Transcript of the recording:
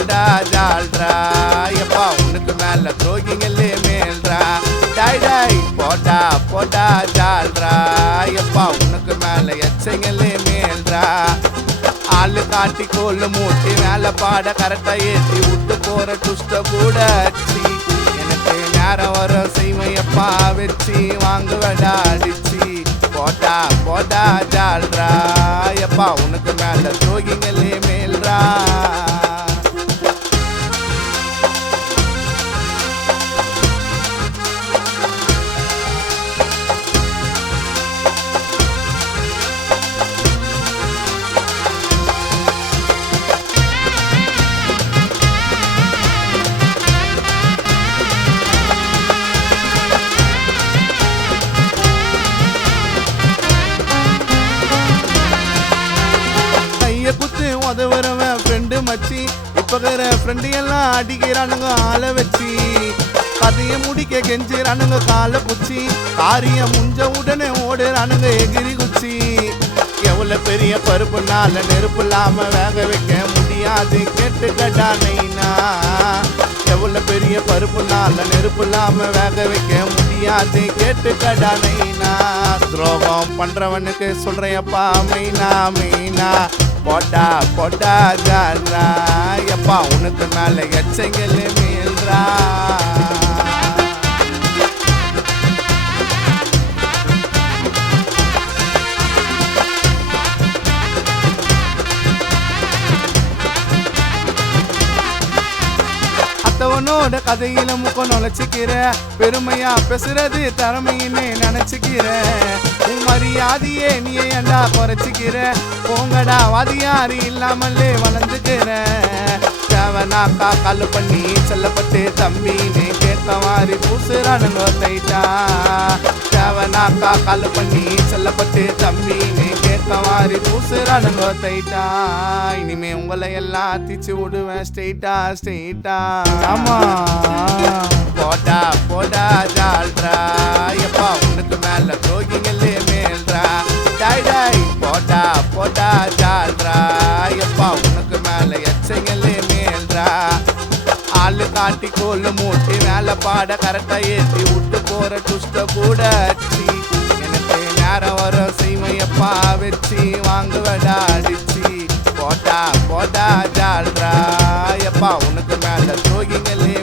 போடா ஜால்ரா எப்பா உனக்கு மேல துரோகிங்களே மேல்ரா டாய் டாய் போடா போடா ஜால்ரா எப்பா உனக்கு மேல எச்சங்களே மேல்ரா ஆளு காட்டி கோல் மூட்டி மேல பாட கரெக்டா ஏற்றி விட்டு போற துஷ்ட கூட அடிச்சு எனக்கு நேரம் வர செய்வையப்பா வச்சு வாங்குவடா அடிச்சு போடா போடா ஜால்ரா எப்பா உனக்கு மேல துரோகிங்களே மேல்ரா குத்து உதவுறவன் ஃப்ரெண்டு மச்சி இப்பகிற ஃப்ரெண்டு எல்லாம் அடிக்கிறானுங்க ஆளை வச்சு கதைய முடிக்க கெஞ்சிறானுங்க காலை குச்சி காரியம் முஞ்ச உடனே ஓடுறானுங்க எகிரி குச்சி எவ்வளவு பெரிய பருப்புனால நெருப்பு இல்லாம வேக வைக்க முடியாது கேட்டுக்கடா நைனா எவ்வளவு பெரிய பருப்புனால நெருப்பு இல்லாம வேக வைக்க முடியாது கேட்டுக்கடா நைனா துரோகம் பண்றவனுக்கு சொல்றேன்ப்பா மெயினா மெயினா போடா போடா ஜால்ரா எப்பா உனக்கு மேல எச்சங்களே மேல்ரா அத்தவனோட கதையில முக்கம் நுழைச்சிக்கிற பெருமையா பேசுறது திறமையின்னு நினைச்சுக்கிற உன் மரியாதையே நீ ஏண்டா குறைச்சிக்கிற போங்கடா வாதியாரு இல்லாமலே வளர்ந்துக்கிற தேவனாக்கா கல்லு பண்ணி செல்லப்பட்டு தம்பின்னு கேட்ட மாதிரி பூசுறானுங்க தைட்டா தேவனாக்கா கல்லு பண்ணி செல்லப்பட்டு தம்பின்னு கேட்ட மாதிரி பூசுறானுங்க தைட்டா இனிமே உங்களை எல்லாம் திச்சு விடுவேன் ஸ்ட்ரெயிட்டா ஸ்ட்ரெயிட்டா ஆமா போடா போடா ஜால்ரா எப்பா உனக்கு மேல துரோகிங்களே மேல்ரா டாய் டாய் போடா போடா ஜால்ரா எப்பா உனக்கு மேல எச்சங்களே மேல்ரா ஆளு காட்டி கோல் மூட்டி மேல பாட கரெக்டா ஏற்றி விட்டு போற துஷ்ட கூட அடிச்சு எனக்கு நேரம் வர செய்வையப்பா வச்சு வாங்குவடா அடிச்சு போடா போடா ஜால்ரா எப்பா உனக்கு மேல துரோகிங்களே